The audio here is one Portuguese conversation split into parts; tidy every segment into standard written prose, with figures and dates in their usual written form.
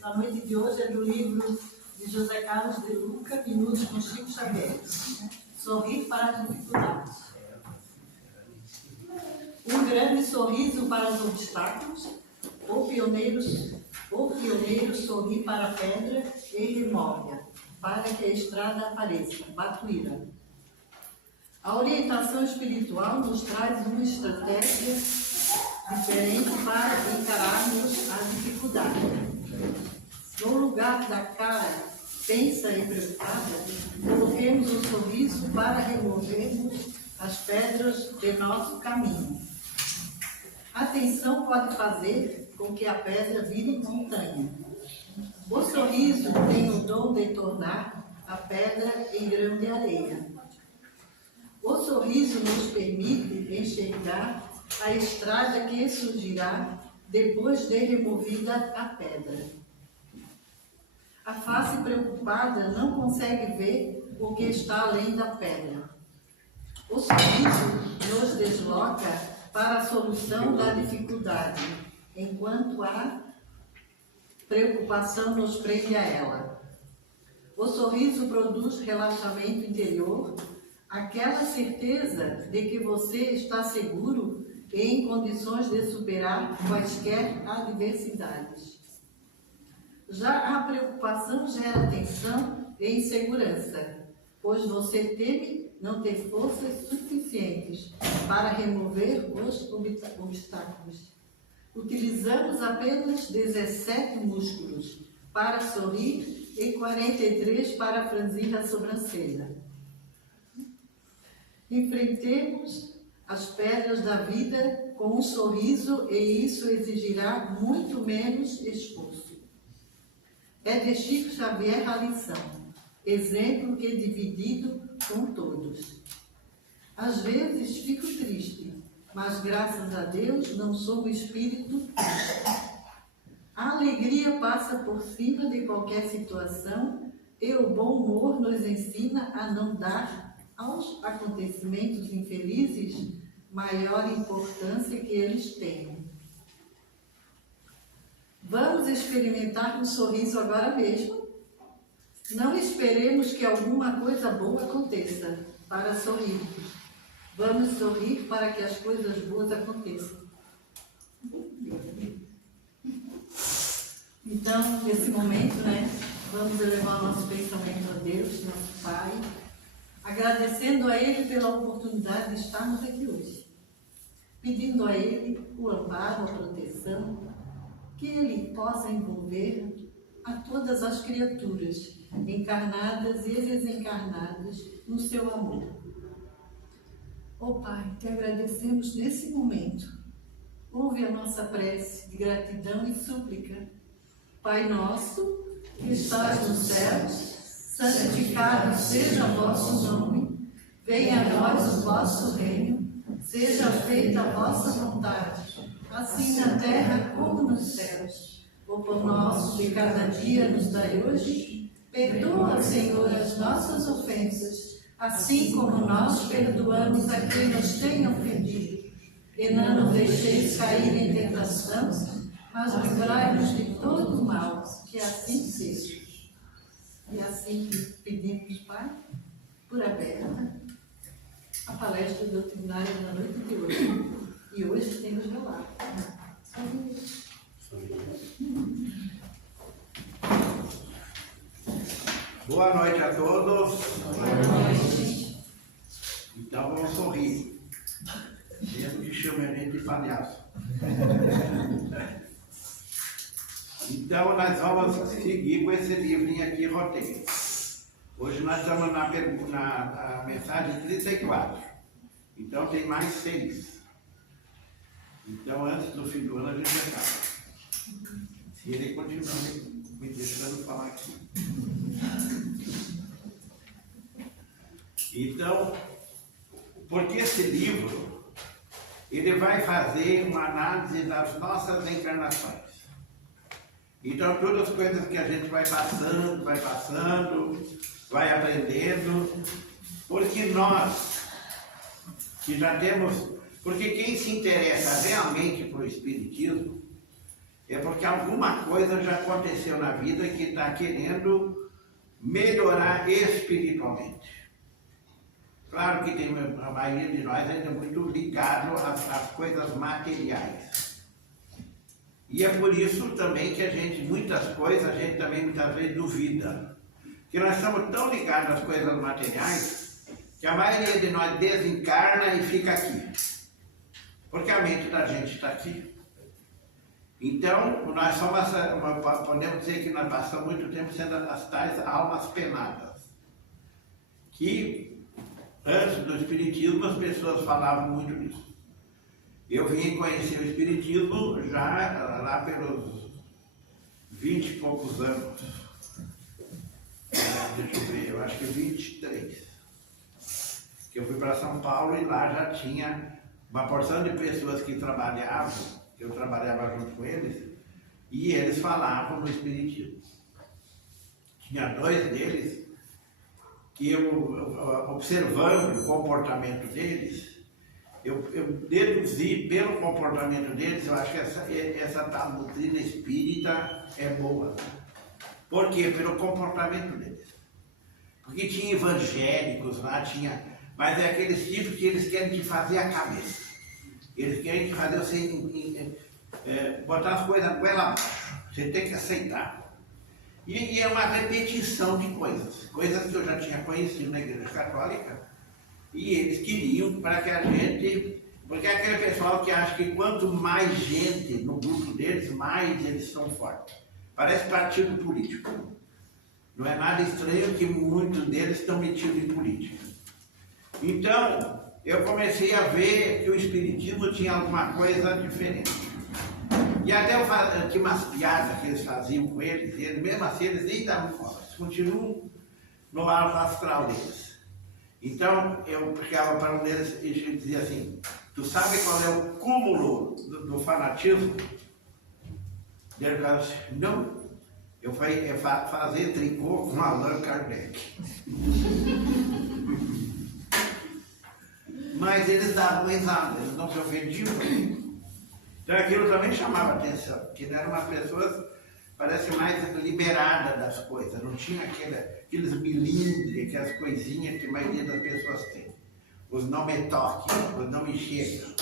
da noite de hoje é do livro de José Carlos de Luca, Minutos com Chico Xavier. Sorrir para as dificuldades. Um grande sorriso para os obstáculos. O pioneiro sorri para a pedra e remove-a, para que a estrada apareça. Batuíra. A orientação espiritual nos traz uma estratégia diferente para encararmos a dificuldade. No lugar da cara tensa e preocupada, coloquemos um sorriso para removermos as pedras de nosso caminho. A tensão pode fazer com que a pedra vire montanha. O sorriso tem o dom de tornar a pedra em grão de areia. O sorriso nos permite enxergar a estrada que surgirá depois de removida a pedra. A face preocupada não consegue ver o que está além da pedra. O sorriso nos desloca para a solução da dificuldade, enquanto a preocupação nos prende a ela. O sorriso produz relaxamento interior, aquela certeza de que você está seguro e em condições de superar quaisquer adversidades. Já a preocupação gera tensão e insegurança, pois você teme não ter forças suficientes para remover os obstáculos. Utilizamos apenas 17 músculos para sorrir e 43 para franzir a sobrancelha. Enfrentemos as pedras da vida com um sorriso e isso exigirá muito menos esforço. É de Chico Xavier a lição, exemplo que é dividido com todos. Às vezes fico triste, mas graças a Deus não sou um espírito triste. A alegria passa por cima de qualquer situação e o bom humor nos ensina a não dar aos acontecimentos infelizes maior importância que eles tenham. Vamos experimentar um sorriso agora mesmo. Não esperemos que alguma coisa boa aconteça para sorrir. Vamos sorrir para que as coisas boas aconteçam. Então, nesse momento, vamos elevar nosso pensamento a Deus, nosso Pai, agradecendo a Ele pela oportunidade de estarmos aqui hoje, pedindo a Ele o amparo, a proteção, que Ele possa envolver a todas as criaturas, encarnadas e desencarnadas, no seu amor. Ó Pai, te agradecemos nesse momento. Ouve a nossa prece de gratidão e súplica. Pai nosso, que estás nos céus, santificado seja o vosso nome, venha a nós o vosso reino, seja feita a vossa vontade, assim na terra como nos céus. O pão nosso de cada dia nos dai hoje, perdoa, Senhor, as nossas ofensas, assim como nós perdoamos a quem nos tem ofendido. E não nos deixeis cair em tentação, mas livrai-nos de todo o mal, que assim seja. E assim pedimos, Pai, por aberta a palestra doutrinária da noite de hoje. E hoje temos velado. Boa noite a todos. Boa noite. Então vamos sorrir. Mesmo que chame a gente de palhaço. Então nós vamos seguir com esse livrinho aqui, roteiro. Hoje nós estamos na mensagem 34. Então tem mais 6. Então antes do fim do ano a gente já acaba. Se ele continuar me deixando falar aqui. Então, porque esse livro, ele vai fazer uma análise das nossas encarnações. Então, todas as coisas que a gente vai passando, vai aprendendo, porque nós, que já temos, porque quem se interessa realmente por Espiritismo, é porque alguma coisa já aconteceu na vida que está querendo melhorar espiritualmente. Claro que tem, a maioria de nós ainda é muito ligado às coisas materiais. E é por isso também que muitas coisas, a gente também muitas vezes duvida. Porque nós estamos tão ligados às coisas materiais que a maioria de nós desencarna e fica aqui. Porque a mente da gente está aqui. Então, nós podemos dizer que nós passamos muito tempo sendo as tais almas penadas. Que antes do Espiritismo as pessoas falavam muito disso. Eu vim conhecer o Espiritismo já lá pelos 20 e poucos anos. Deixa eu ver, eu acho que 23. Que eu fui para São Paulo e lá já tinha uma porção de pessoas que trabalhavam, eu trabalhava junto com eles, e eles falavam no Espiritismo. Tinha 2 deles que eu observando o comportamento deles, eu deduzi pelo comportamento deles, eu acho que essa tal doutrina espírita é boa. Por quê? Pelo comportamento deles. Porque tinha evangélicos lá, mas é aqueles tipos que eles querem te fazer a cabeça. Eles querem te fazer você botar as coisas goela abaixo. Você tem que aceitar. E é uma repetição de coisas que eu já tinha conhecido na Igreja Católica. E eles queriam para que a gente... Porque é aquele pessoal que acha que quanto mais gente no grupo deles, mais eles são fortes. Parece partido político. Não é nada estranho que muitos deles estão metidos em política. Então, eu comecei a ver que o Espiritismo tinha alguma coisa diferente. E até eu tinha umas piadas que eles faziam com eles, e eles, mesmo assim, eles nem davam conta, eles continuam no alto astral deles. Então, eu ficava para um deles e dizia assim, tu sabe qual é o cúmulo do fanatismo? E ele falava assim, não, eu falei, é fazer tricô com Allan Kardec. Mas eles davam risada, eles não se ofendiam. Então aquilo também chamava atenção, porque eram umas pessoas, parece mais liberadas das coisas, não tinha aqueles milindres, aquelas coisinhas que a maioria das pessoas tem. Os não me toquem, os não me chegam.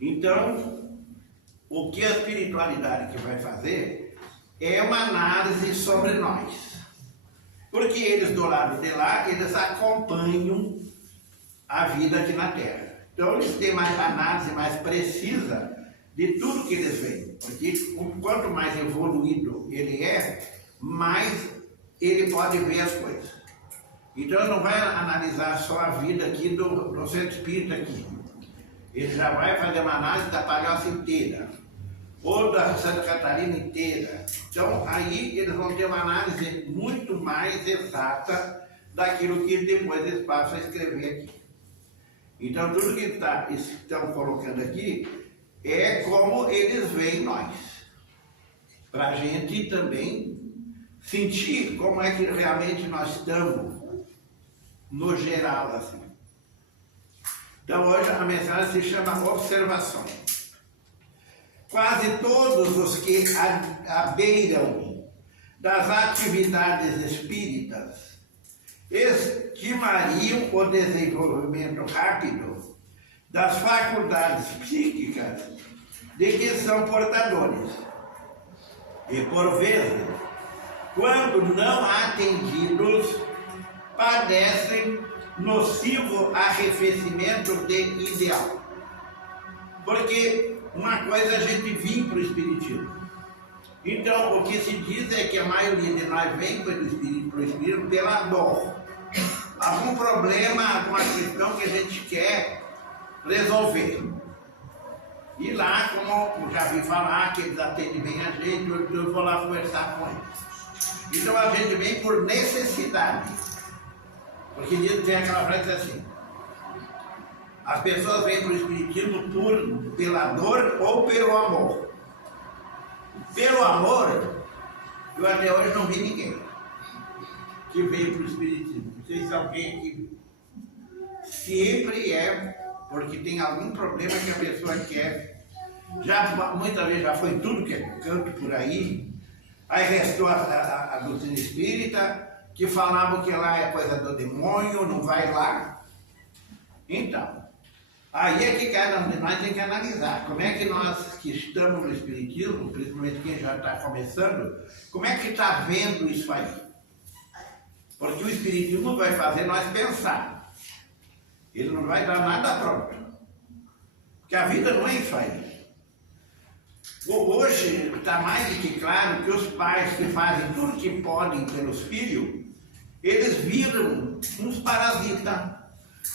Então, o que a espiritualidade que vai fazer é uma análise sobre nós. Porque eles do lado de lá, eles acompanham a vida aqui na Terra. Então eles têm mais análise mais precisa de tudo que eles veem. Porque quanto mais evoluído ele é, mais ele pode ver as coisas. Então ele não vai analisar só a vida aqui do centro espírita aqui. Ele já vai fazer uma análise da Palhoça inteira, ou da Santa Catarina inteira. Então aí eles vão ter uma análise muito mais exata daquilo que depois eles passam a escrever aqui. Então tudo que estão colocando aqui é como eles veem nós. Para a gente também sentir como é que realmente nós estamos, no geral, assim. Então hoje a mensagem se chama Observações. Quase todos os que abeiram das atividades espíritas estimariam o desenvolvimento rápido das faculdades psíquicas de que são portadores. E por vezes, quando não atendidos, padecem nocivo arrefecimento de ideal. Porque uma coisa é a gente vir para o Espiritismo. Então, o que se diz é que a maioria de nós vem para o Espiritismo pela dor. Algum problema, alguma questão que a gente quer resolver. E lá, como já vi falar, que eles atendem bem a gente, eu vou lá conversar com eles. Então a gente vem por necessidade. Porque tem aquela frase assim, as pessoas vêm para o Espiritismo pela dor ou pelo amor. Pelo amor, eu até hoje não vi ninguém que veio para o Espiritismo. Não sei se alguém aqui sempre é porque tem algum problema que a pessoa quer Muitas vezes já foi tudo que é canto por aí. Aí restou a doutrina espírita, que falava que lá é coisa do demônio, não vai lá. Então, aí é que cada um de nós tem que analisar como é que nós que estamos no espiritismo, principalmente quem já está começando, como é que está vendo isso aí? Porque o espiritismo vai fazer nós pensar. Ele não vai dar nada pronto. Porque a vida não é isso aí. Hoje está mais do que claro que os pais que fazem tudo que podem pelos filhos, eles viram uns parasitas,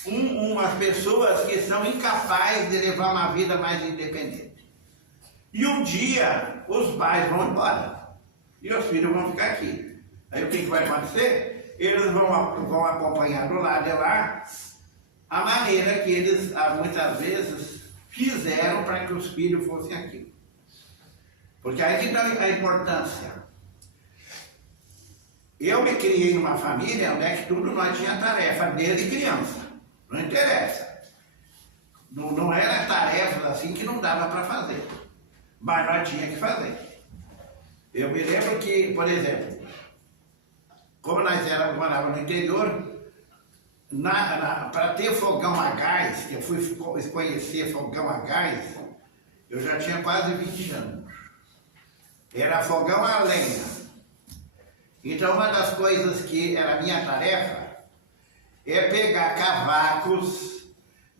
umas pessoas que são incapazes de levar uma vida mais independente. E um dia os pais vão embora e os filhos vão ficar aqui. Aí o que vai acontecer? Eles vão acompanhar do lado de lá a maneira que eles muitas vezes fizeram para que os filhos fossem aqui. Porque aí que dá a importância. Eu me criei numa família onde é que tudo nós tinha tarefa, desde criança. Não interessa. Não era tarefas assim que não dava para fazer. Mas nós tinha que fazer. Eu me lembro que, por exemplo, como nós morávamos no interior, para ter fogão a gás, que eu fui conhecer fogão a gás, eu já tinha quase 20 anos. Era fogão a lenha. Então uma das coisas que era minha tarefa é pegar cavacos,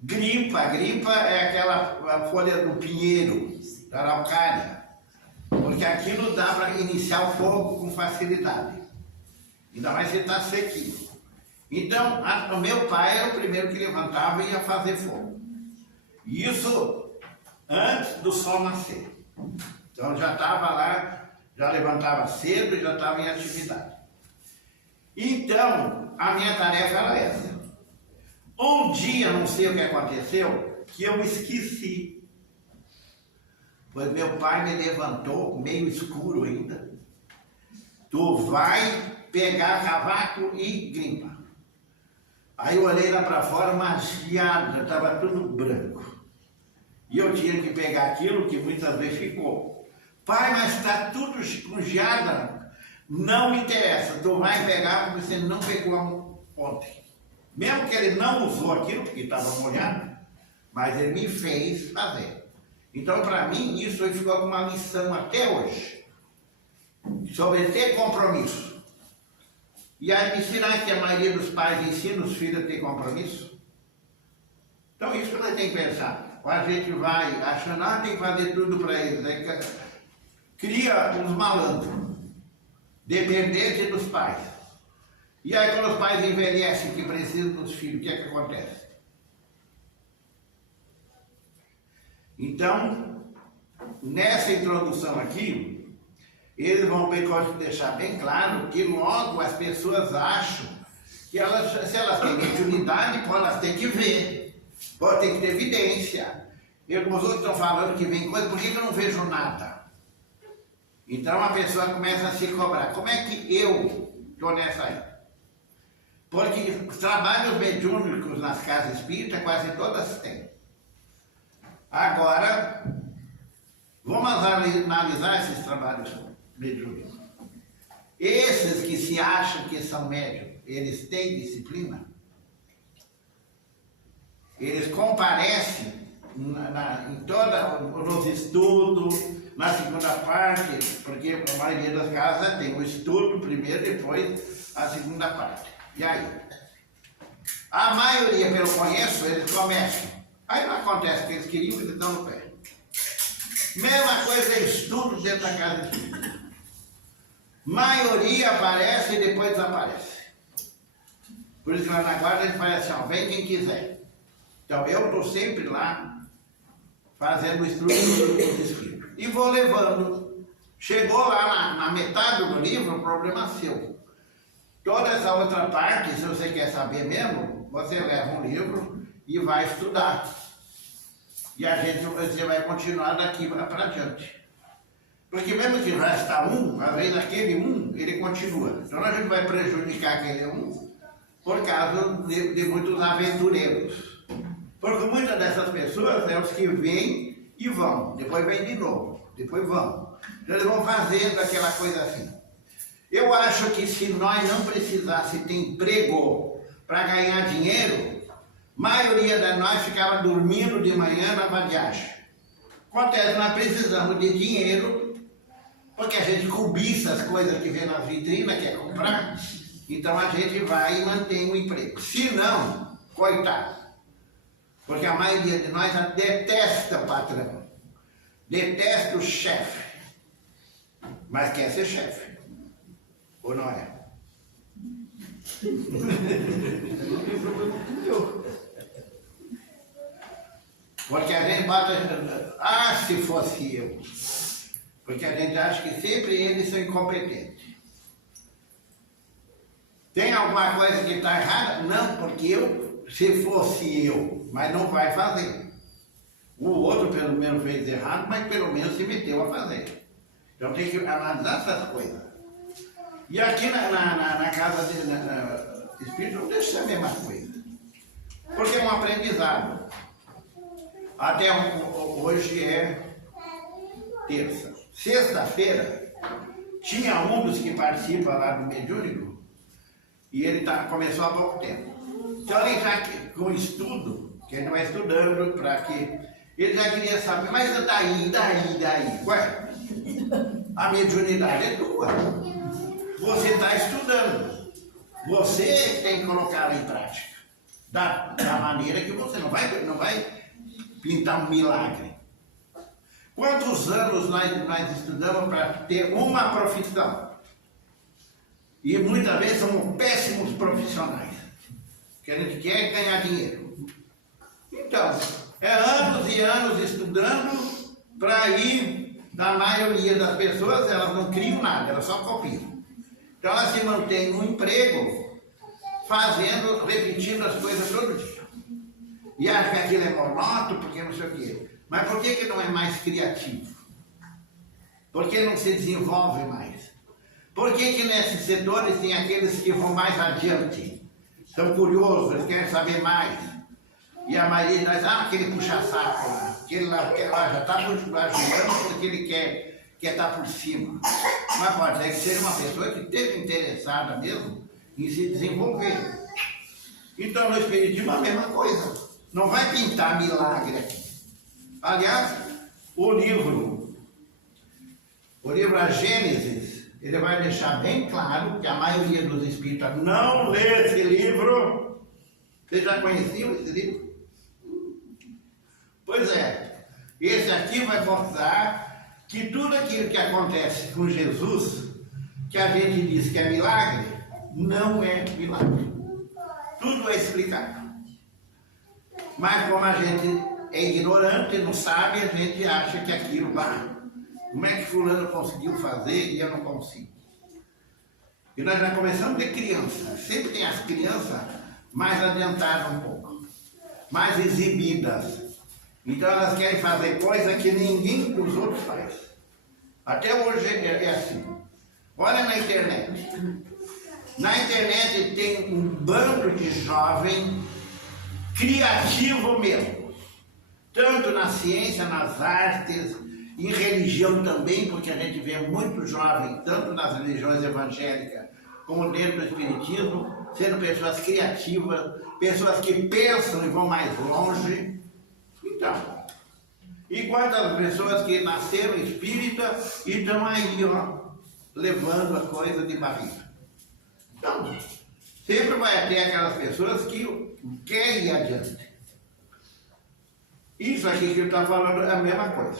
grimpa é aquela folha do pinheiro, da araucária, porque aquilo dá para iniciar o fogo com facilidade, ainda mais se está sequinho. Então o meu pai era o primeiro que levantava e ia fazer fogo. Isso antes do sol nascer. Então já estava lá, já levantava cedo e já estava em atividade. Então, a minha tarefa era essa. Um dia, não sei o que aconteceu, que eu me esqueci. Pois meu pai me levantou, meio escuro ainda. Tu vai pegar cavaco e grimpa. Aí eu olhei lá para fora, uma geada, estava tudo branco. E eu tinha que pegar aquilo que muitas vezes ficou. Pai, mas está tudo com geada. Não me interessa, tu vai pegar porque você não pegou ontem. Mesmo que ele não usou aquilo, porque estava molhado, mas ele me fez fazer. Então, para mim, isso aí ficou uma lição até hoje. Sobre ter compromisso. E aí, será que a maioria dos pais ensina os filhos a ter compromisso? Então, isso que nós temos que pensar. A gente vai achando, tem que fazer tudo para eles. Né? Cria uns malandros, dependente dos pais. E aí quando os pais envelhecem que precisam dos filhos, o que é que acontece? Então, nessa introdução aqui, eles vão deixar bem claro que logo as pessoas acham que se elas têm mediunidade, elas têm que ver, tem que ter evidência. Os outros estão falando que vem coisa, por que eu não vejo nada? Então a pessoa começa a se cobrar. Como é que eu estou nessa aí? Porque os trabalhos mediúnicos nas casas espíritas quase todas têm. Agora, vamos analisar esses trabalhos mediúnicos. Esses que se acham que são médiums, eles têm disciplina? Eles comparecem em todos os estudos, na segunda parte, porque a maioria das casas tem o estudo primeiro, depois a segunda parte. E aí? A maioria, pelo conheço, eles começam. Aí não acontece o que eles queriam, eles estão no pé. Mesma coisa é estudo dentro da casa espírita. Maioria aparece e depois desaparece. Por isso que lá na guarda a gente faz assim, vem quem quiser. Então eu estou sempre lá, fazendo o estudo dos espíritos. E vou levando. Chegou lá na metade do livro, o problema é seu. Toda essa outra parte, se você quer saber mesmo, você leva um livro e vai estudar. E você vai continuar daqui para diante. Porque mesmo que resta um, às vezes aquele um, ele continua. Então a gente vai prejudicar aquele um por causa de muitos aventureiros. Porque muitas dessas pessoas é os que vêm e vão, depois vem de novo, depois vão. Então eles vão fazendo aquela coisa assim. Eu acho que se nós não precisássemos ter emprego para ganhar dinheiro, a maioria de nós ficava dormindo de manhã na vadiagem. Acontece, nós precisamos de dinheiro, porque a gente cobiça as coisas que vê na vitrina, quer comprar, então a gente vai e mantém o emprego. Se não, coitado, porque a maioria de nós detesta o patrão, detesta o chefe, mas quer ser chefe, ou não é? Porque a gente bota, se fosse eu, porque a gente acha que sempre eles são incompetentes. Tem alguma coisa que está errada? Não, porque se fosse eu, mas não vai fazer. O outro pelo menos fez errado, mas pelo menos se meteu a fazer. Então tem que analisar essas coisas. E aqui na casa de Espírito não deixa ser a mesma coisa. Porque é um aprendizado. Até hoje é terça. Sexta-feira, tinha um dos que participa lá do mediúnico, e ele começou há pouco tempo. Então ele já, com o estudo, que ele vai estudando para que... Ele já queria saber, mas daí? Ué, a mediunidade é tua. Você está estudando. Você tem que colocá-la em prática. Da maneira que você não vai pintar um milagre. Quantos anos nós estudamos para ter uma profissão? E muitas vezes somos péssimos profissionais. Que a gente quer ganhar dinheiro. Então, é anos e anos estudando para ir, na maioria das pessoas, elas não criam nada, elas só copiam. Então elas se mantêm no emprego, repetindo as coisas todo dia. E acha que aquilo é monótono, porque não sei o quê. Mas por que não é mais criativo? Por que não se desenvolve mais? Por que nesses setores tem aqueles que vão mais adiante? São curiosos, eles querem saber mais. E a maioria nós, aquele puxa-saco lá, aquele lá já está ajudando porque ele quer estar por cima. Mas pode ser que seja uma pessoa que esteja interessada mesmo em se desenvolver. Então no Espiritismo a mesma coisa. Não vai pintar milagre aqui. Aliás, o livro A Gênesis, ele vai deixar bem claro que a maioria dos espíritas não lê esse livro. Vocês já conheciam esse livro? Pois é, esse aqui vai mostrar que tudo aquilo que acontece com Jesus, que a gente diz que é milagre, não é milagre. Tudo é explicado. Mas como a gente é ignorante, não sabe, a gente acha que aquilo vai. Como é que fulano conseguiu fazer e eu não consigo? E nós já começamos de criança. Sempre tem as crianças mais adiantadas um pouco, mais exibidas. Então elas querem fazer coisa que ninguém dos outros faz. Até hoje é assim. Olha na internet. Na internet tem um bando de jovem criativo mesmo. Tanto na ciência, nas artes, em religião também, porque a gente vê muito jovem, tanto nas religiões evangélicas como dentro do Espiritismo, sendo pessoas criativas, pessoas que pensam e vão mais longe. Então, e quantas pessoas que nasceram espírita e estão aí, levando a coisa de barriga. Então, sempre vai ter aquelas pessoas que querem ir adiante. Isso aqui que eu estou falando é a mesma coisa.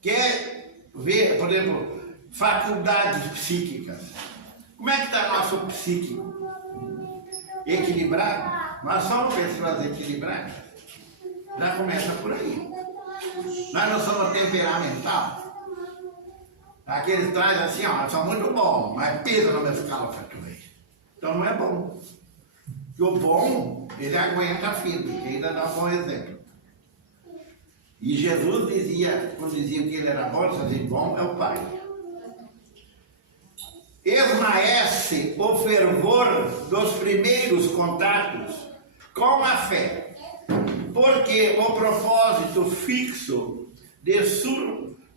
Quer ver, por exemplo, faculdades psíquicas. Como é que está nosso psíquico? Equilibrado? Nós somos pessoas equilibradas. Já começa por aí. Nós não somos temperamental. Aqueles trazem assim, são muito bons, mas pisa no meus calças também. Então não é bom. E o bom, ele aguenta firme, que ainda dá um bom exemplo. E Jesus dizia, quando diziam que ele era bom, ele dizia, bom é o Pai. Esmaece o fervor dos primeiros contatos com a fé. porque o propósito fixo de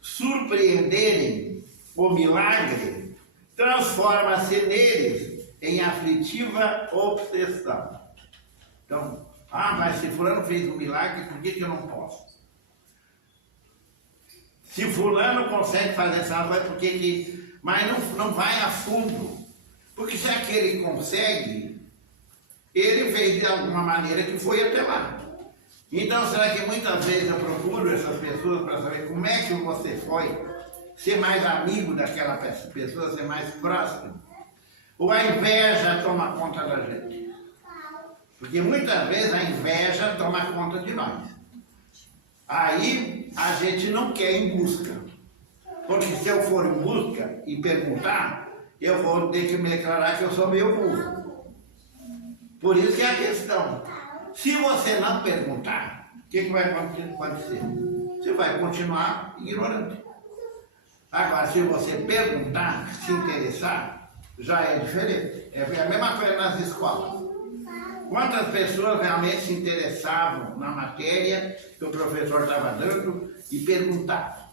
surpreenderem o milagre transforma-se neles em aflitiva obsessão. Então, mas se fulano fez um milagre, por que eu não posso? Se fulano consegue fazer essa coisa, por que... Mas não vai a fundo. Porque já que ele consegue, ele fez de alguma maneira que foi até lá. Então, será que muitas vezes eu procuro essas pessoas para saber como é que você foi ser mais amigo daquela pessoa, ser mais próximo? Ou a inveja toma conta da gente? Porque muitas vezes a inveja toma conta de nós. Aí a gente não quer ir em busca. Porque se eu for em busca e perguntar, eu vou ter que me declarar que eu sou meio burro. Por isso que é a questão. Se você não perguntar, o que vai acontecer? Você vai continuar ignorante. Agora, se você perguntar, se interessar, já é diferente. É a mesma coisa nas escolas. Quantas pessoas realmente se interessavam na matéria que o professor estava dando e perguntavam?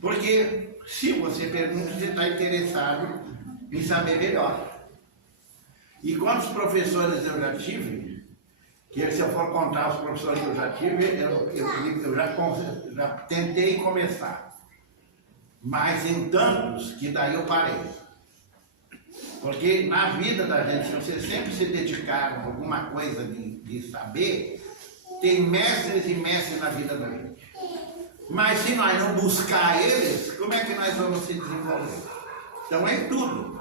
Porque se você pergunta, você está interessado em saber melhor. E quantos professores eu já tive, que se eu for contar os professores que eu já tive, eu já tentei começar. Mas em tantos que daí eu parei. Porque na vida da gente, se você sempre se dedicar a alguma coisa de saber, tem mestres e mestres na vida da gente. Mas se nós não buscar eles, como é que nós vamos se desenvolver? Então é tudo.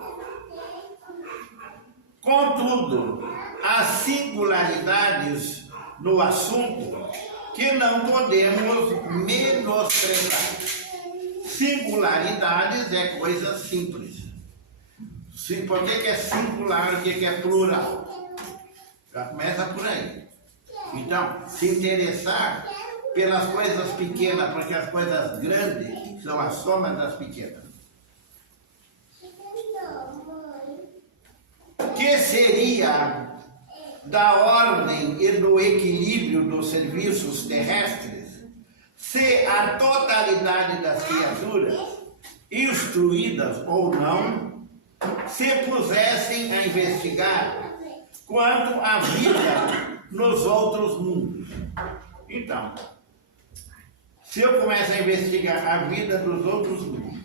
Contudo, há singularidades no assunto que não podemos menosprezar. Singularidades é coisa simples. Por que é singular, o que é plural? Já começa por aí. Então, se interessar pelas coisas pequenas, porque as coisas grandes são a soma das pequenas. Que seria da ordem e do equilíbrio dos serviços terrestres se a totalidade das criaturas, instruídas ou não, se pusessem a investigar quanto à vida nos outros mundos? Então, se eu começo a investigar a vida dos outros mundos,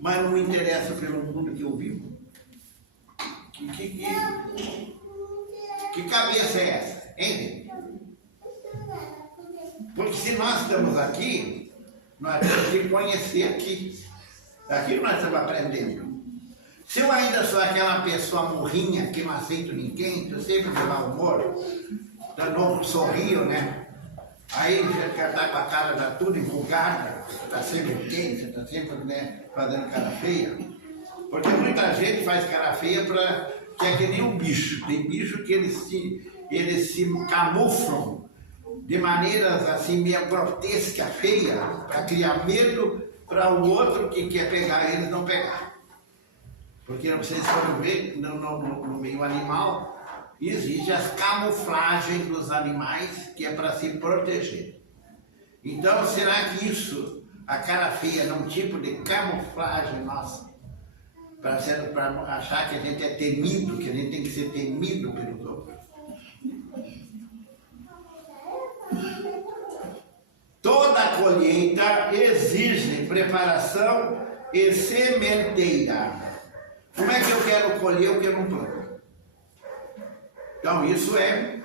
mas não me interessa pelo mundo que eu vivo, que cabeça é essa, hein? Porque se nós estamos aqui, nós temos que conhecer aqui. Aqui nós estamos aprendendo. Se eu ainda sou aquela pessoa morrinha que não aceito ninguém, estou sempre de mau humor, não sorrio, né? Aí você está com a cara da tudo empolgada, está sempre quente, está sempre, né, fazendo cara feia. Porque muita gente faz cara feia que é que nem um bicho. Tem bicho que eles se camuflam de maneiras assim meio grotesca, feia, para criar medo para o outro que quer pegar eles não pegar. Porque vocês foram ver no meio animal, existe as camuflagens dos animais que é para se proteger. Então, será que isso, a cara feia, é um tipo de camuflagem nossa? Para achar que a gente é temido, que a gente tem que ser temido pelos outros? Toda colheita exige preparação e sementeira. Como é que eu quero colher o que eu não planto? Então isso é...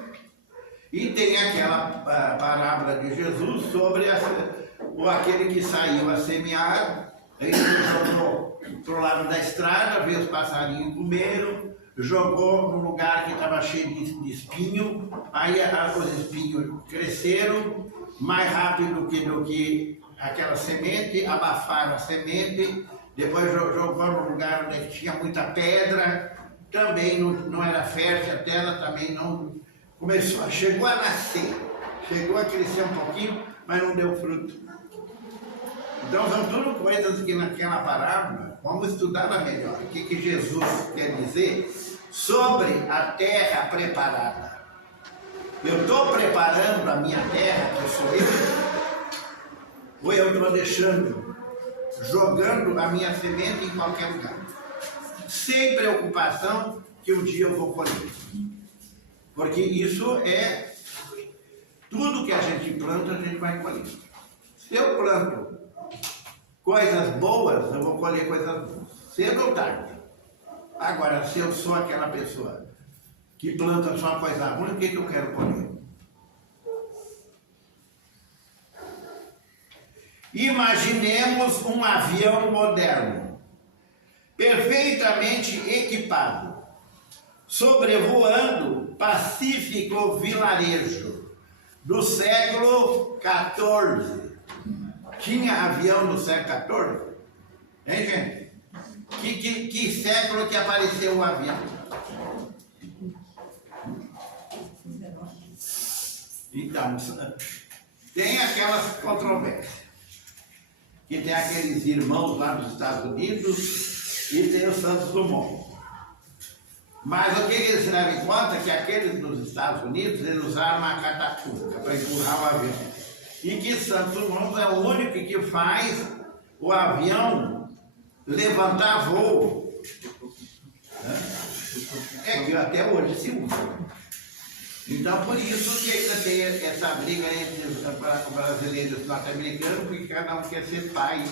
E tem aquela parábola de Jesus sobre aquele que saiu a semear, ele jogou para o lado da estrada, veio os passarinhos comeram, jogou num lugar que estava cheio de espinho, aí os espinhos cresceram mais rápido do que aquela semente, abafaram a semente, depois jogou num lugar onde tinha muita pedra, também não era fértil, a terra também não começou, chegou a nascer, chegou a crescer um pouquinho, mas não deu fruto. Então são tudo coisas que naquela parábola, vamos estudá-la melhor. O que Jesus quer dizer sobre a terra preparada. Eu estou preparando a minha terra, que sou eu, ou eu estou deixando, jogando a minha semente em qualquer lugar, sem preocupação que um dia eu vou colher. Porque isso é tudo que a gente planta, a gente vai colher. Se eu planto coisas boas, eu vou colher coisas boas, cedo ou tarde. Agora, se eu sou aquela pessoa que planta só coisa ruim, o que eu quero colher? Imaginemos um avião moderno, perfeitamente equipado, sobrevoando pacífico vilarejo do século XIV. Tinha avião no século XIV? Hein, gente? Que século que apareceu o avião? Então, tem aquelas controvérsias. Que tem aqueles irmãos lá dos Estados Unidos e tem o Santos Dumont. Mas o que eles se levam em conta é que aqueles dos Estados Unidos, eles usaram uma catapulta para empurrar o avião. E que Santos Dumont é o único que faz o avião levantar voo. É que até hoje se usa. Então, por isso que ainda tem essa briga entre os brasileiros e os norte-americanos, porque cada um quer ser pai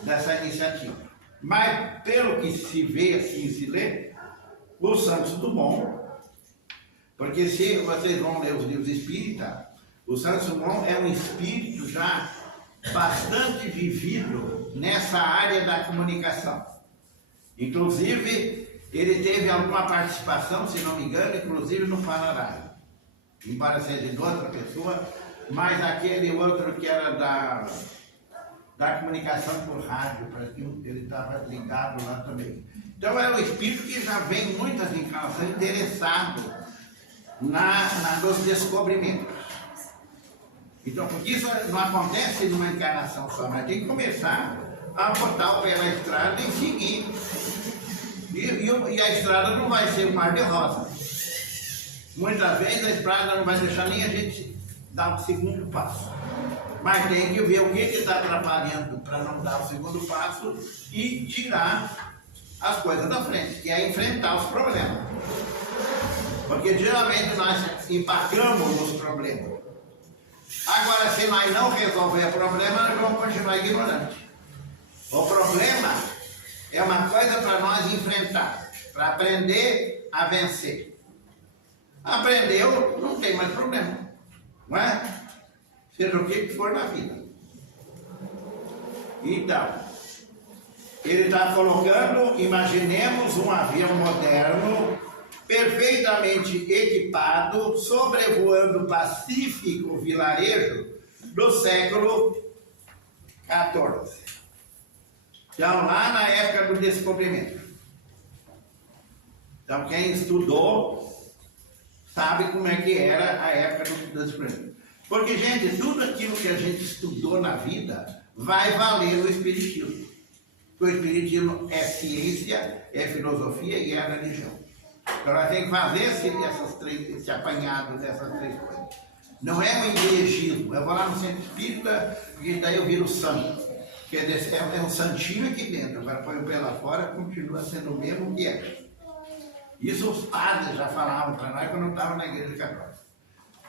dessa iniciativa. Mas, pelo que se vê, assim, se lê, o Santos Dumont, porque se vocês vão ler os livros espíritas, o Santos Dumont é um espírito já bastante vivido nessa área da comunicação. Inclusive, ele teve alguma participação, se não me engano, inclusive no Panorama. Embora seja de outra pessoa, mas aquele outro que era da comunicação por rádio, parece que ele estava ligado lá também. Então é um espírito que já vem muitas encarnações interessado nos descobrimentos. Então, porque isso não acontece numa encarnação só, mas tem que começar a botar o pé na estrada e seguir. E a estrada não vai ser um mar de rosa. Muitas vezes a estrada não vai deixar nem a gente dar o segundo passo. Mas tem que ver o que está atrapalhando para não dar o segundo passo e tirar as coisas da frente, que é enfrentar os problemas. Porque geralmente nós empacamos nos problemas. Agora, se nós não resolver o problema, nós vamos continuar ignorantes. O problema é uma coisa para nós enfrentar, para aprender a vencer. Aprendeu, não tem mais problema, não é? Seja o que for na vida. Então, ele está colocando, imaginemos um avião moderno, perfeitamente equipado, sobrevoando o pacífico vilarejo do século XIV. Então, lá na época do descobrimento. Então, quem estudou sabe como é que era a época do descobrimento. Porque, gente, tudo aquilo que a gente estudou na vida vai valer no Espiritismo. O Espiritismo é ciência, é filosofia e é religião. Então, nós temos que fazer esse apanhado dessas três coisas. Não é um igrejismo. Eu vou lá no centro espírita, porque daí eu viro santo. Quer dizer, é um santinho aqui dentro. Agora põe o pé lá fora, continua sendo o mesmo que é. Isso os padres já falavam para nós quando estavam na igreja católica.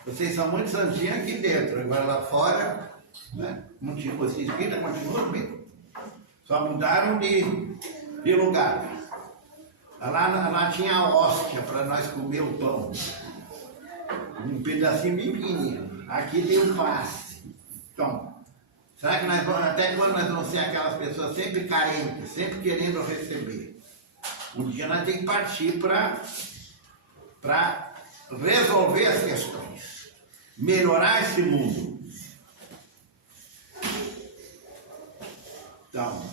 Vocês são muito santinhos aqui dentro, agora lá fora, né? Os espíritas continuam mesmo. Só mudaram de lugar. Lá tinha a hóstia para nós comer o pão. Um pedacinho bem pequenininho. Aqui tem um passe. Então, será que nós vamos, até quando nós vamos ser aquelas pessoas sempre carentes, sempre querendo receber? Um dia nós temos que partir para resolver as questões, melhorar esse mundo. Então,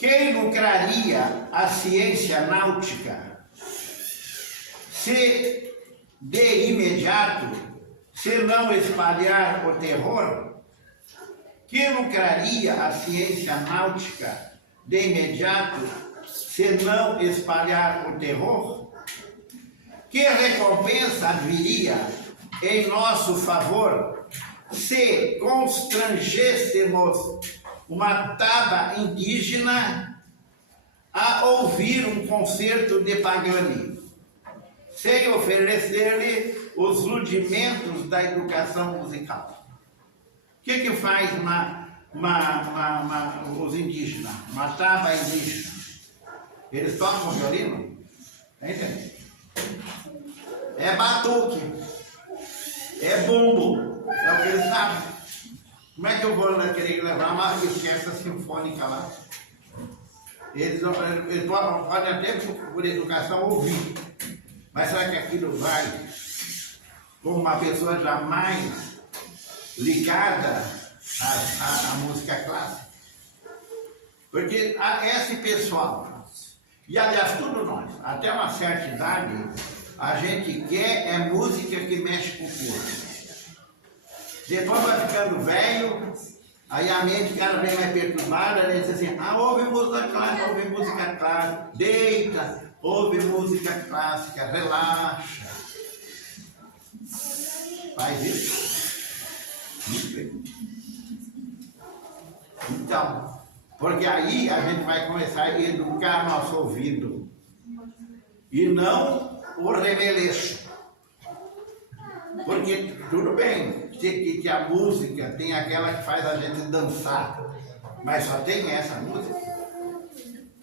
quem lucraria a ciência náutica se de imediato, se não espalhar o terror? Quem lucraria a ciência náutica de imediato, se não espalhar o terror? Que recompensa haveria em nosso favor se constrangêssemos uma taba indígena a ouvir um concerto de Paganini, sem oferecer-lhe os rudimentos da educação musical? O que faz os indígenas? Uma taba indígena. Eles tocam violino? Entende? É batuque, é bumbo, é o que eles sabem. Como é que eu vou querer levar uma orquestra sinfônica lá? Eles podem até, por educação, ouvir. Mas será que aquilo vai com uma pessoa jamais ligada à música clássica? Porque esse pessoal, e aliás, tudo nós, até uma certa idade, a gente quer música que mexe com o corpo. Depois vai ficando velho, aí a mente cada vez mais perturbada, né? Diz assim, ouve música clássica, deita, ouve música clássica, relaxa. Faz isso. Então, porque aí a gente vai começar a educar nosso ouvido. E não o remeleixo. Porque tudo bem que a música tem aquela que faz a gente dançar, mas só tem essa música.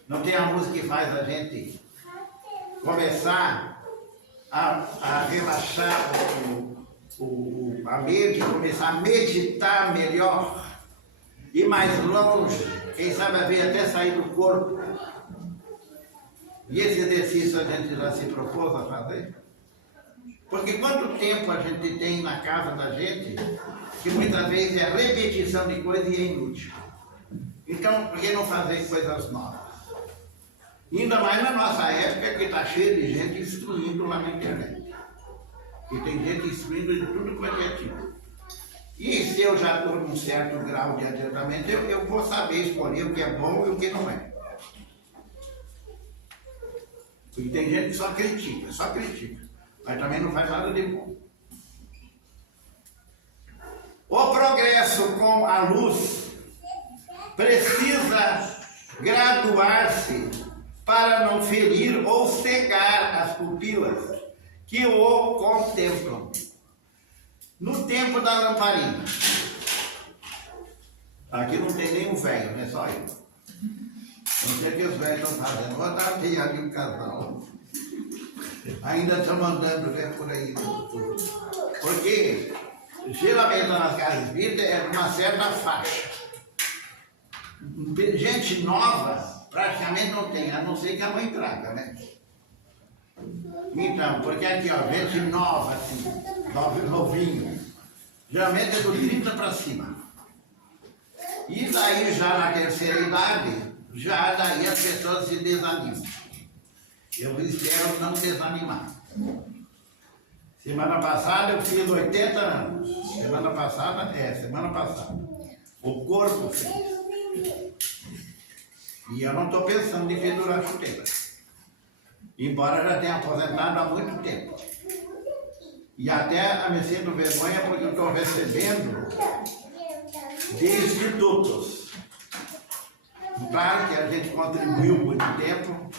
Não tem a música que faz a gente começar a relaxar a mente, começar a meditar melhor, ir mais longe, quem sabe ver até sair do corpo. E esse exercício a gente já se propôs a fazer? Porque quanto tempo a gente tem na casa da gente, que muitas vezes é repetição de coisa e é inútil. Então, por que não fazer coisas novas? Ainda mais na nossa época, que está cheia de gente instruindo lá na internet. E tem gente instruindo de tudo quanto é tipo. E se eu já estou num certo grau de adiantamento, eu vou saber escolher o que é bom e o que não é. Porque tem gente que só critica, mas também não faz nada de bom. O progresso com a luz precisa graduar-se para não ferir ou cegar as pupilas que o contemplam. No tempo da lamparina, aqui não tem nenhum velho, né? Só eu. Não sei o que os velhos estão fazendo. Vou dar ali um casal. Ainda estão mandando por aí. Porque geralmente nas casas espíritas é uma certa faixa. Gente nova praticamente não tem, a não ser que a mãe traga, né? Então, porque aqui, ó, gente nova, assim, novinho, geralmente é do 30 para cima. E daí já na terceira idade, já daí as pessoas se desanimam. Eu espero não desanimar. Semana passada eu fiz 80 anos. Semana passada. O corpo fez. E eu não estou pensando em pendurar chuteira. Embora eu já tenha aposentado há muito tempo. E até me sinto vergonha porque eu estou recebendo de institutos. Claro que a gente contribuiu muito tempo.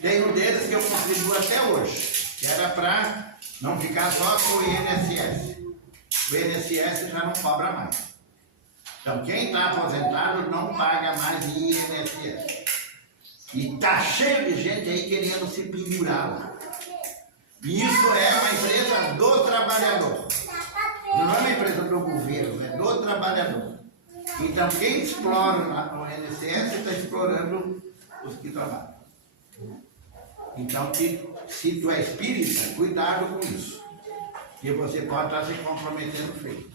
Tem um deles que eu contribuo até hoje, que era para não ficar só com o INSS. O INSS já não cobra mais. Então, quem está aposentado não paga mais INSS. E está cheio de gente aí querendo se pendurar lá. E isso é uma empresa do trabalhador. Não é uma empresa do governo, é do trabalhador. Então, quem explora o INSS está explorando os que trabalham. Então, se tu é espírita, cuidado com isso. Que você pode estar se comprometendo feio.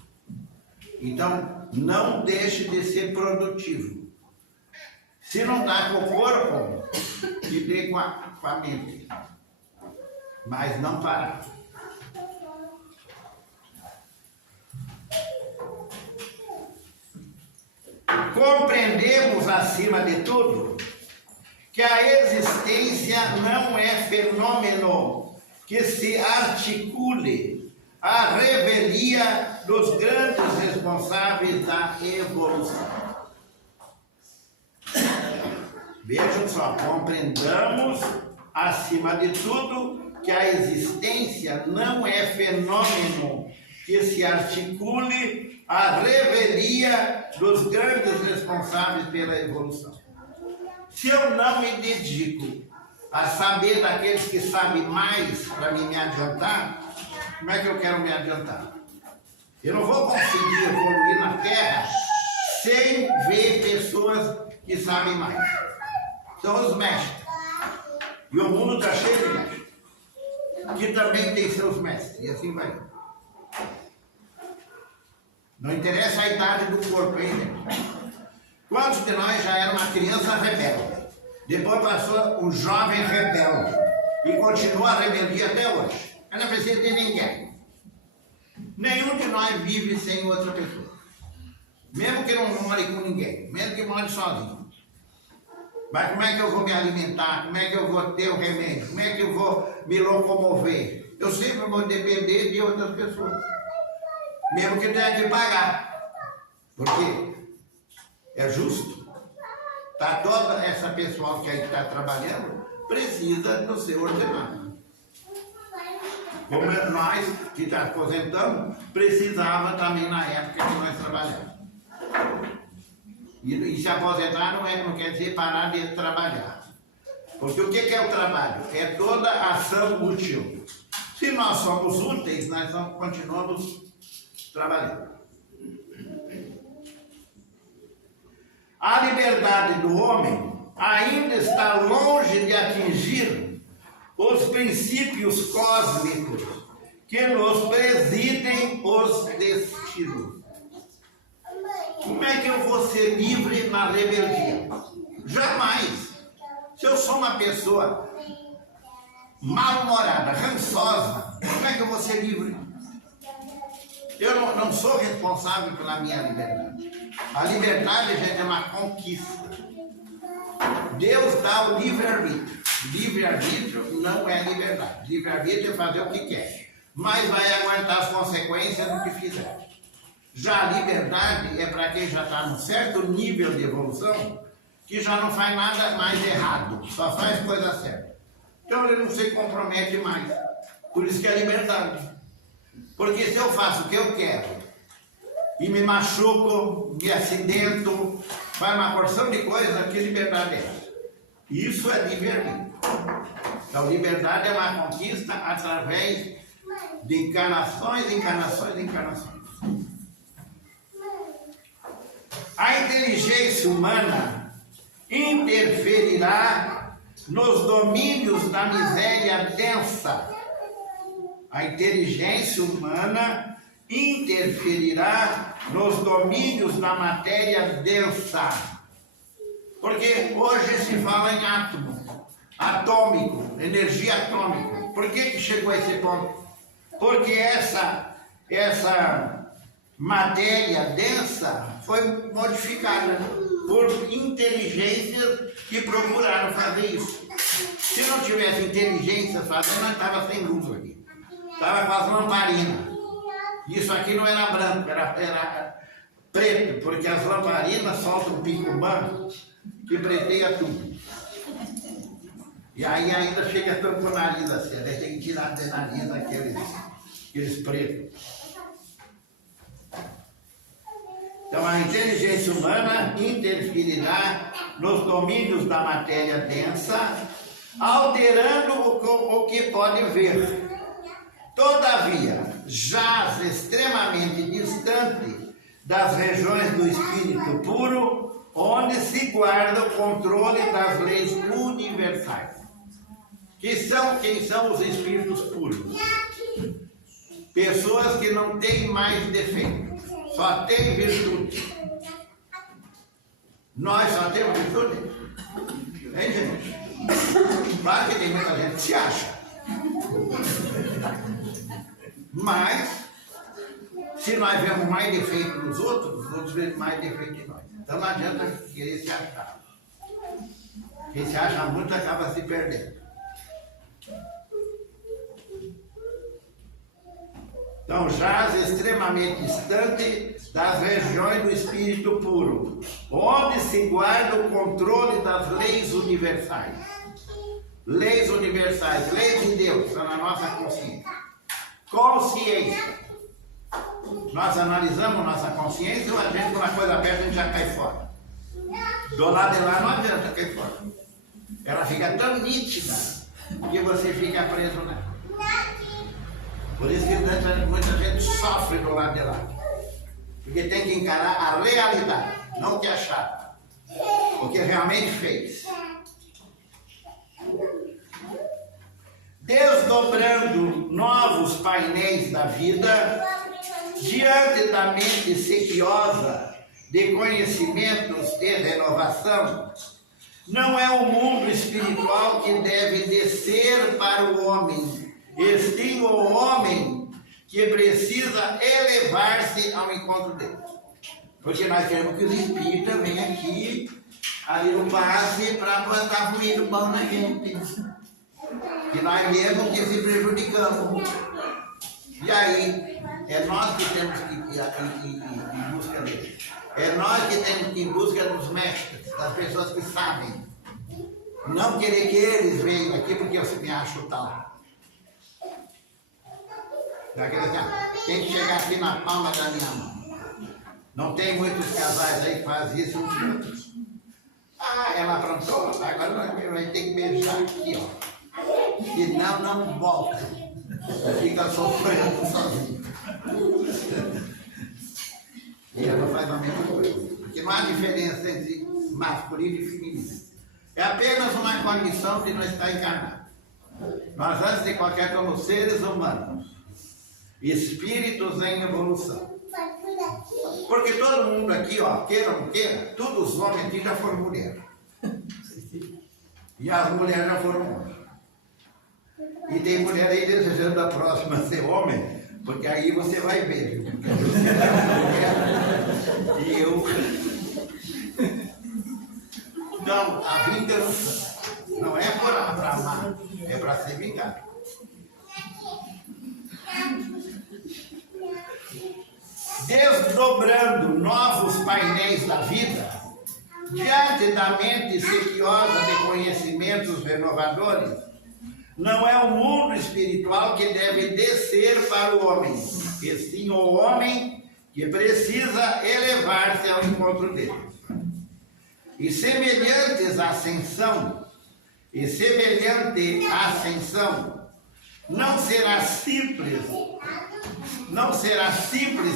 Então, não deixe de ser produtivo. Se não dá com o corpo, que dê com a mente. Mas não parar. Compreendemos, acima de tudo, que a existência não é fenômeno que se articule a revelia dos grandes responsáveis da evolução. Vejam só, compreendamos, acima de tudo, que a existência não é fenômeno que se articule a revelia dos grandes responsáveis pela evolução. Se eu não me dedico a saber daqueles que sabem mais para me adiantar, como é que eu quero me adiantar? Eu não vou conseguir evoluir na Terra sem ver pessoas que sabem mais. São os mestres. E o mundo está cheio de mestres, que também tem seus mestres, e assim vai. Não interessa a idade do corpo, hein, gente? Quantos de nós já era uma criança rebelde? Depois passou um jovem rebelde e continua a rebeldia até hoje. Eu não precisa de ninguém. Nenhum de nós vive sem outra pessoa. Mesmo que não more com ninguém, mesmo que more sozinho. Mas como é que eu vou me alimentar? Como é que eu vou ter o remédio? Como é que eu vou me locomover? Eu sempre vou depender de outras pessoas. Mesmo que tenha que pagar. Por quê? É justo. Tá, toda essa pessoal que aí está trabalhando precisa do seu ordenado. Como nós, que já aposentamos, precisava também na época que nós trabalhamos. E se aposentar não quer dizer parar de trabalhar. Porque o que é o trabalho? É toda ação útil. Se nós somos úteis, nós continuamos trabalhando. A liberdade do homem ainda está longe de atingir os princípios cósmicos que nos presidem os destinos. Como é que eu vou ser livre na rebeldia? Jamais. Se eu sou uma pessoa mal-humorada, rançosa, como é que eu vou ser livre? Eu não sou responsável pela minha liberdade. A liberdade, gente, é uma conquista. Deus dá o livre-arbítrio. Livre-arbítrio não é liberdade. Livre-arbítrio é fazer o que quer, mas vai aguentar as consequências do que fizer. Já a liberdade é para quem já está num certo nível de evolução, que já não faz nada mais errado, só faz coisa certa. Então ele não se compromete mais. Por isso que é liberdade. Porque se eu faço o que eu quero e me machuco, me acidento, faz uma porção de coisas, que liberdade é essa? Isso é livre-arbítrio. Então liberdade é uma conquista através de encarnações, encarnações, encarnações. A inteligência humana interferirá nos domínios da miséria densa. A inteligência humana interferirá nos domínios da matéria densa. Porque hoje se fala em átomo, atômico, energia atômica. Por que chegou a esse ponto? Porque essa matéria densa foi modificada por inteligências que procuraram fazer isso. Se não tivesse inteligência fazendo, nós estávamos sem luz aqui. Estava com as lamparinas. Isso aqui não era branco, era preto, porque as lamparinas soltam um pico-banco que preteia tudo. E aí ainda chega todo com o nariz assim, daí tem que tirar do nariz aqueles pretos. Então a inteligência humana interferirá nos domínios da matéria densa, alterando o que pode ver. Todavia, jaz extremamente distante das regiões do espírito puro, onde se guarda o controle das leis universais. Quem são os espíritos puros? Pessoas que não têm mais defeito. Só tem virtude. Nós só temos virtude? Hein, gente? Claro que tem muita gente que se acha. Mas, se nós vemos mais defeito nos outros, os outros vemos mais defeito de nós. Então não adianta querer se achar. Quem se acha muito acaba se perdendo. Então, jaz extremamente distante das regiões do espírito puro, onde se guarda o controle das leis universais. Leis universais, leis de Deus, estão na nossa consciência. Consciência. Nós analisamos nossa consciência e a gente, quando a coisa aperta, a gente já cai fora. Do lado de lá não adianta cair fora. Ela fica tão nítida que você fica preso nela. Por isso que muita gente sofre do lado de lá. Porque tem que encarar a realidade, não o que acharam. O que realmente fez. Desdobrando novos painéis da vida, diante da mente sequiosa de conhecimentos e renovação, não é o mundo espiritual que deve descer para o homem, e sim o homem que precisa elevar-se ao encontro dele. Porque nós queremos que os espíritas venham aqui, ali no passe, para plantar fluido bom na gente. Que nós mesmos que se prejudicamos. E aí, é nós que temos que ir em busca dele. É nós que temos que ir em busca dos mestres, das pessoas que sabem. Não querer que eles venham aqui porque eu me acho tal. Tem que chegar aqui na palma da minha mão. Não tem muitos casais aí que fazem isso uns com outros. Ah, ela aprontou, agora vai ter que beijar aqui, ó. Senão não volta. Fica sofrendo sozinho. E ela faz a mesma coisa. Porque não há diferença entre masculino e feminino. É apenas uma condição de não estar encarnado. Nós, antes de qualquer coisa, somos seres humanos, espíritos em evolução. Porque todo mundo aqui, ó, queira ou não queira, todos os homens aqui já foram mulheres. E as mulheres já foram homens. E tem mulher aí desejando a próxima ser homem, porque aí você vai ver, viu? Porque você é mulher e eu. Então, a vingança não é para amar, é para ser vingado. Desdobrando novos painéis da vida, diante da mente sequiosa de conhecimentos renovadores, não é o mundo espiritual que deve descer para o homem, e sim o homem que precisa elevar-se ao encontro dele. E semelhante ascensão, não será simples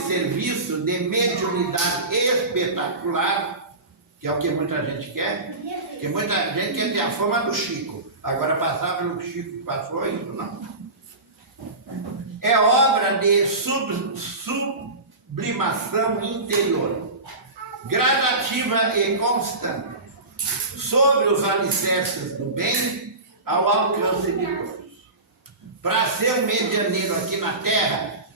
serviço de mediunidade espetacular, que é o que muita gente quer, que muita gente quer ter a fama do Chico. Agora passar pelo que o Chico passou, isso não. É obra de sublimação interior, gradativa e constante, sobre os alicerces do bem, ao alcance de todos. Para ser medianeiro aqui na Terra,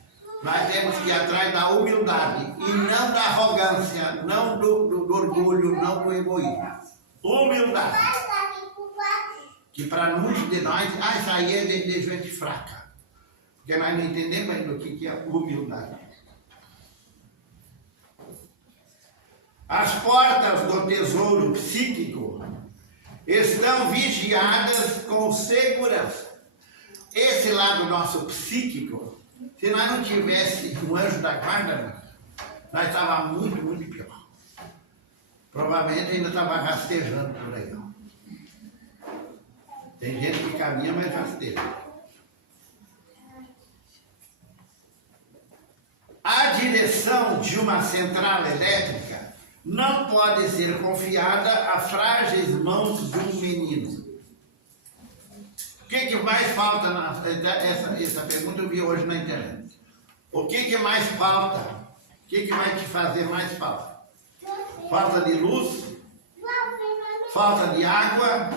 nós temos que ir atrás da humildade e não da arrogância, não do orgulho, não do egoísmo. Humildade. Que para muitos de nós, isso aí é de gente fraca. Porque nós não entendemos ainda o que é humildade. As portas do tesouro psíquico estão vigiadas com segurança. Esse lado nosso psíquico, se nós não tivesse um anjo da guarda, nós estávamos muito, muito pior. Provavelmente ainda estava rastejando por aí. Tem gente que caminha, mas rasteja. A direção de uma central elétrica não pode ser confiada a frágeis mãos de um menino. O que mais falta? Essa pergunta eu vi hoje na internet. O que mais falta? O que vai te fazer mais falta? Falta de luz? Falta de água?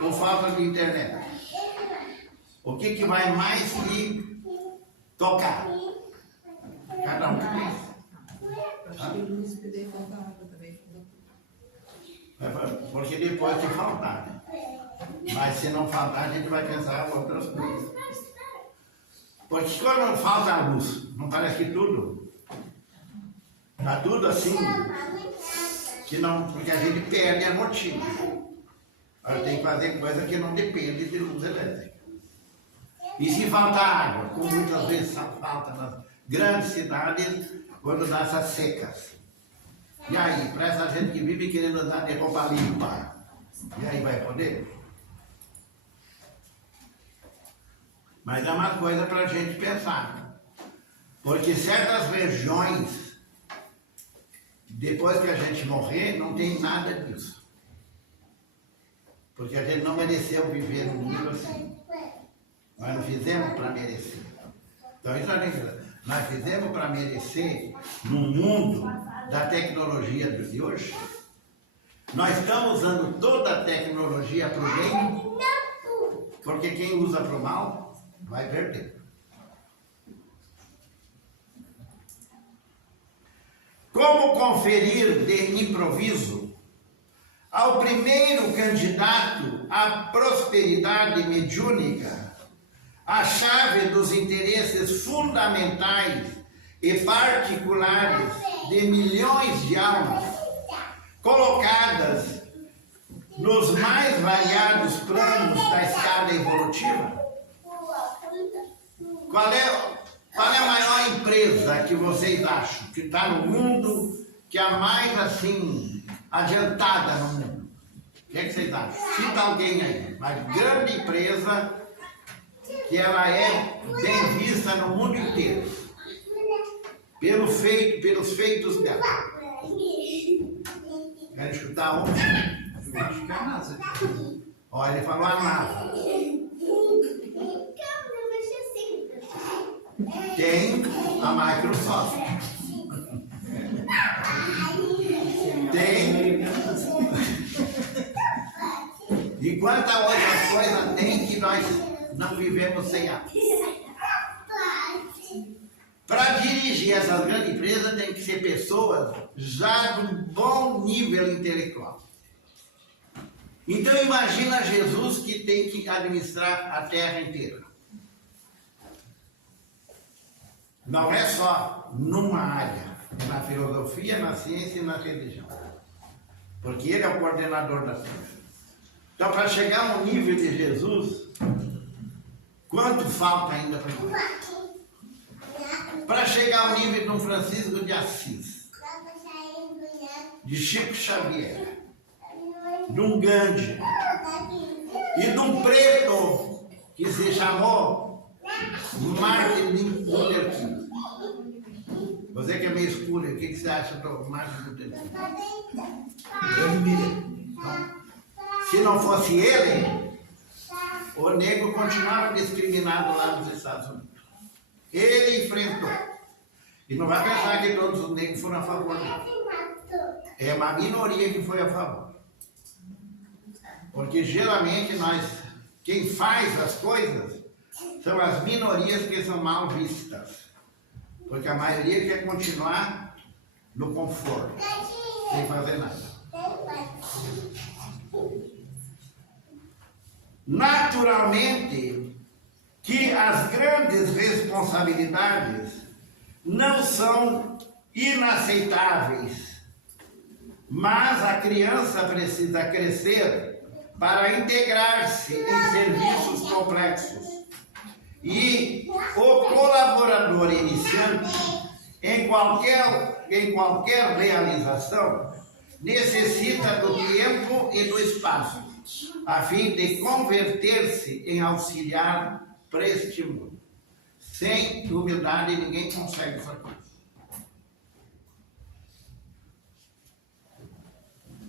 Ou falta de internet? O que vai mais te tocar? Cada um diz. Acho que luz poder faltar água também. Porque depois de faltar, né? Mas se não faltar, a gente vai pensar em outras coisas. Porque quando falta a luz, não parece que tudo? Está tudo assim, que não, porque a gente perde a motivo. Agora tem que fazer coisa que não depende de luz elétrica. E se faltar água, como muitas vezes falta nas grandes cidades, quando dá essas secas. E aí, para essa gente que vive querendo andar de roupa limpa, e aí vai poder? Mas é uma coisa para a gente pensar. Porque certas regiões, depois que a gente morrer, não tem nada disso. Porque a gente não mereceu viver num mundo assim. Nós não fizemos para merecer. Então isso nós fizemos para merecer no mundo da tecnologia de hoje. Nós estamos usando toda a tecnologia para o bem, porque quem usa para o mal vai perder. Como conferir de improviso ao primeiro candidato à prosperidade mediúnica a chave dos interesses fundamentais e particulares de milhões de almas colocadas nos mais variados planos da escala evolutiva? Qual é a maior empresa que vocês acham que está no mundo, que é a mais assim adiantada no mundo? O que é que vocês acham? Cita alguém aí, uma grande empresa que ela é bem vista no mundo inteiro, pelos feitos dela. Quer escutar um? Acho que é a NASA. Olha, ele falou a NASA. Tem a Microsoft. Tem. E quantas outras coisas tem que nós não vivemos sem ela? Para dirigir essas grandes empresas tem que ser pessoas já de um bom nível intelectual. Então imagina Jesus que tem que administrar a terra inteira. Não é só numa área, é na filosofia, na ciência e na religião. Porque ele é o coordenador da terra. Então, para chegar ao nível de Jesus, quanto falta ainda para nós? Para chegar ao nível de um Francisco de Assis, de Chico Xavier, de um Gandhi e de um preto que se chamou Martin Luther King. Você que é meio escuro, o que você acha do Martin Luther King? Então, se não fosse ele, o negro continuava discriminado lá nos Estados Unidos. Ele enfrentou. E não vai pensar que todos os negros foram a favor dele. É uma minoria que foi a favor. Porque geralmente quem faz as coisas são as minorias que são mal vistas. Porque a maioria quer continuar no conforto, sem fazer nada. Naturalmente que as grandes responsabilidades não são inaceitáveis, mas a criança precisa crescer para integrar-se em serviços complexos. E o colaborador iniciante, em qualquer realização, necessita do tempo e do espaço, a fim de converter-se em auxiliar para este mundo. Sem humildade, ninguém consegue fazer isso.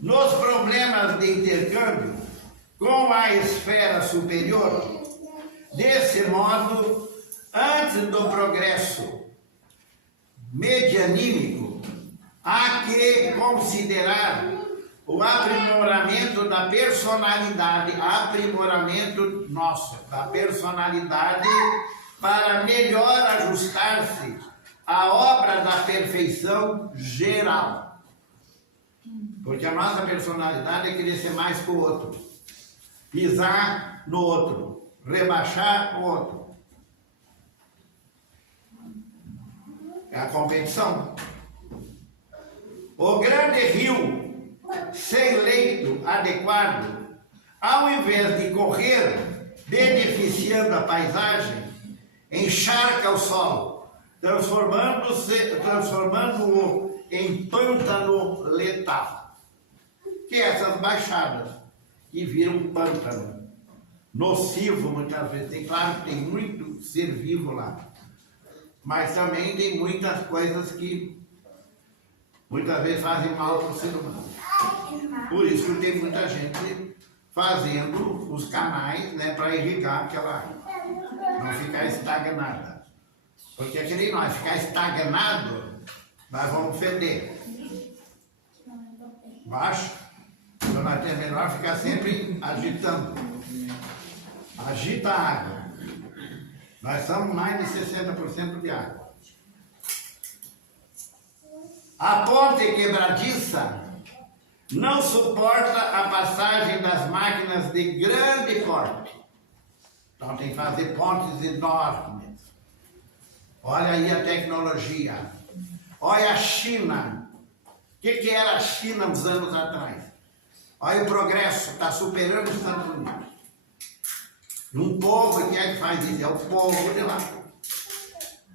Nos problemas de intercâmbio com a esfera superior, desse modo, antes do progresso medianímico, há que considerar o aprimoramento da personalidade, aprimoramento nosso, da personalidade, para melhor ajustar-se à obra da perfeição geral. Porque a nossa personalidade é querer ser mais que o outro, pisar no outro, rebaixar o outro. É a competição. O grande rio, sem leito adequado, ao invés de correr, beneficiando a paisagem, encharca o solo, transformando-o em pântano letal. Que é essas baixadas, que viram pântano. Nocivo, muitas vezes. Tem, claro que tem muito ser vivo lá. Mas também tem muitas coisas que muitas vezes fazem mal para o ser humano. Por isso que tem muita gente fazendo os canais, né, para irrigar aquela água. Não ficar estagnada. Porque é que nem nós, ficar estagnado, nós vamos feder. Baixo. Então nós é melhor ficar sempre agitando. Agita a água. Nós somos mais de 60% de água. A ponte quebradiça não suporta a passagem das máquinas de grande porte. Então tem que fazer pontes enormes. Olha aí a tecnologia. Olha a China. O que era a China uns anos atrás? Olha o progresso, está superando os Estados Unidos. Um povo que é que faz isso? É o povo de lá.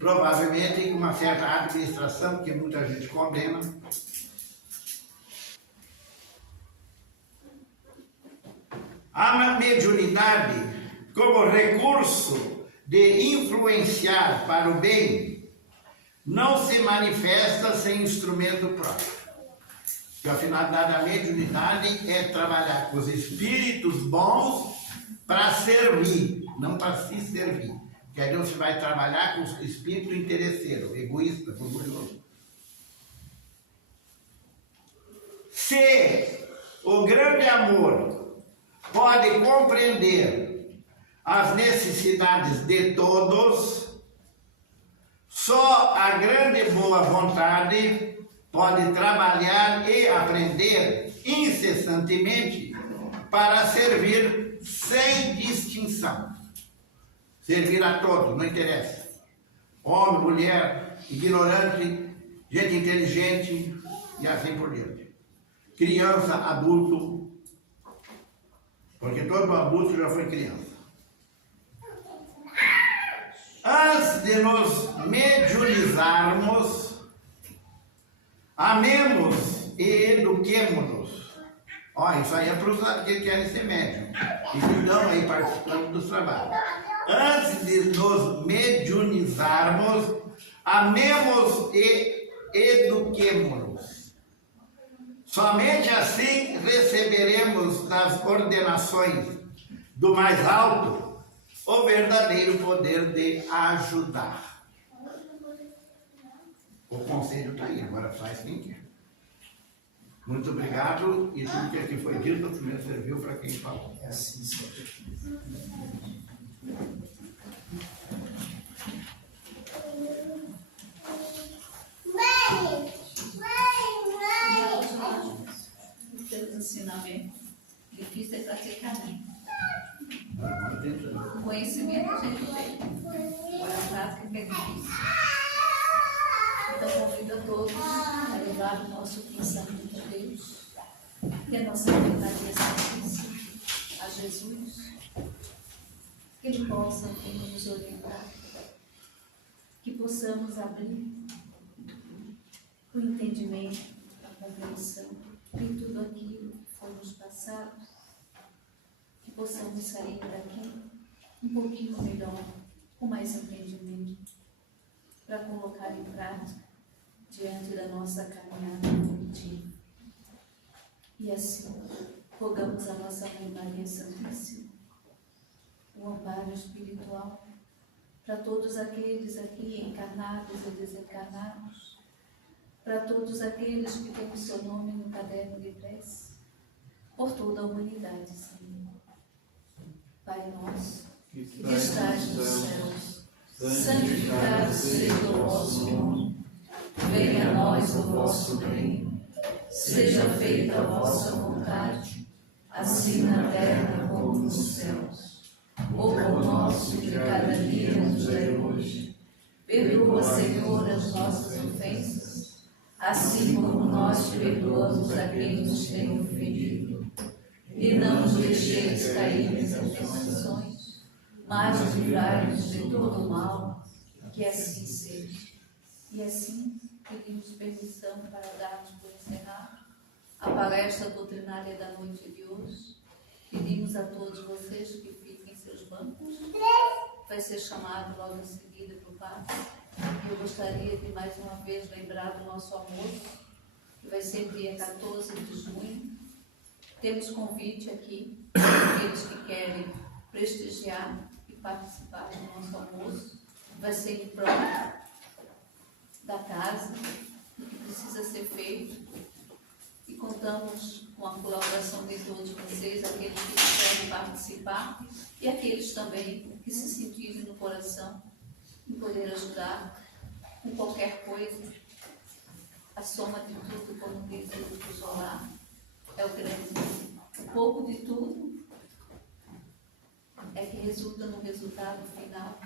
Provavelmente com uma certa administração, que muita gente condena. A mediunidade, como recurso de influenciar para o bem, não se manifesta sem instrumento próprio. Porque a finalidade da mediunidade é trabalhar com os espíritos bons para servir, não para se servir. Porque aí você vai trabalhar com o espírito interesseiro, egoísta, orgulhoso. Se o grande amor pode compreender as necessidades de todos, só a grande boa vontade pode trabalhar e aprender incessantemente para servir sem distinção. Servir a todos, não interessa. Homem, mulher, ignorante, gente inteligente e assim por diante. Criança, adulto, porque todo adulto já foi criança. Antes de nos mediunizarmos, amemos e eduquemo-nos. Ó, isso aí é para os que querem ser médium e que estão aí participando dos trabalhos. Antes de nos mediunizarmos, amemos e eduquemo-nos. Somente assim receberemos das ordenações do mais alto o verdadeiro poder de ajudar. O conselho está aí, agora faz quem quer. Muito obrigado, e tudo que aqui foi dito também serviu para quem falou. É assim, senhor. Pelos ensinamentos, difícil é praticar, né? O conhecimento a gente tem, agora a prática que é difícil. Então convido a todos a levar o nosso pensamento a Deus, que a nossa verdade Santíssima, a Jesus, que Ele possa nos orientar, que possamos abrir o entendimento, a compreensão de tudo aquilo que foi nos passado, que possamos sair daqui um pouquinho melhor, com mais entendimento, para colocar em prática diante da nossa caminhada coletiva. E assim, rogamos a nossa Mãe Maria Santíssima, o amparo espiritual para todos aqueles aqui encarnados e desencarnados, para todos aqueles que têm o seu nome no caderno de prece, por toda a humanidade, Senhor. Pai nosso, que estás nos céus, santificado seja o vosso nome, venha a nós o vosso reino, seja feita a vossa vontade, assim na terra como nos céus. O pão nosso de cada dia nos dai hoje, Perdoa, Senhor, as nossas ofensas, assim como nós te perdoamos a quem nos tem ofendido. E não nos deixeis cair em tentações, mas livrai-nos de todo o mal, que assim seja. E assim, pedimos permissão para darmos por encerrar a palestra doutrinária da noite de hoje. Pedimos a todos vocês que fiquem em seus bancos. Vai ser chamado logo em seguida para o Padre. Eu gostaria de mais uma vez lembrar do nosso almoço, que vai ser dia 14 de junho. Temos convite aqui para aqueles que querem prestigiar e participar do nosso almoço. Vai ser em prol da casa, o que precisa ser feito. E contamos com a colaboração de todos vocês, aqueles que quiserem participar e aqueles também que se sentirem no coração em poder ajudar com qualquer coisa. A soma de tudo, como diz o Zolar, é o grande. O pouco de tudo é que resulta no resultado final,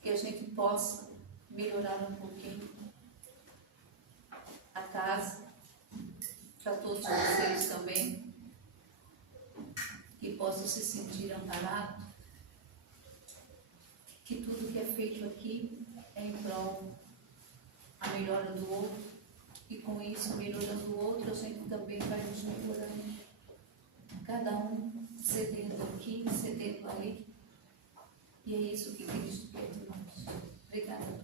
que a gente possa melhorar um pouquinho a casa, para todos vocês também, que possam se sentir amparados, que tudo que é feito aqui é em prol a melhora do outro, e com isso, melhorando o outro, a gente também vai nos melhorando, cada um cedendo aqui, cedendo ali, e é isso que Cristo quer de nós. Obrigada.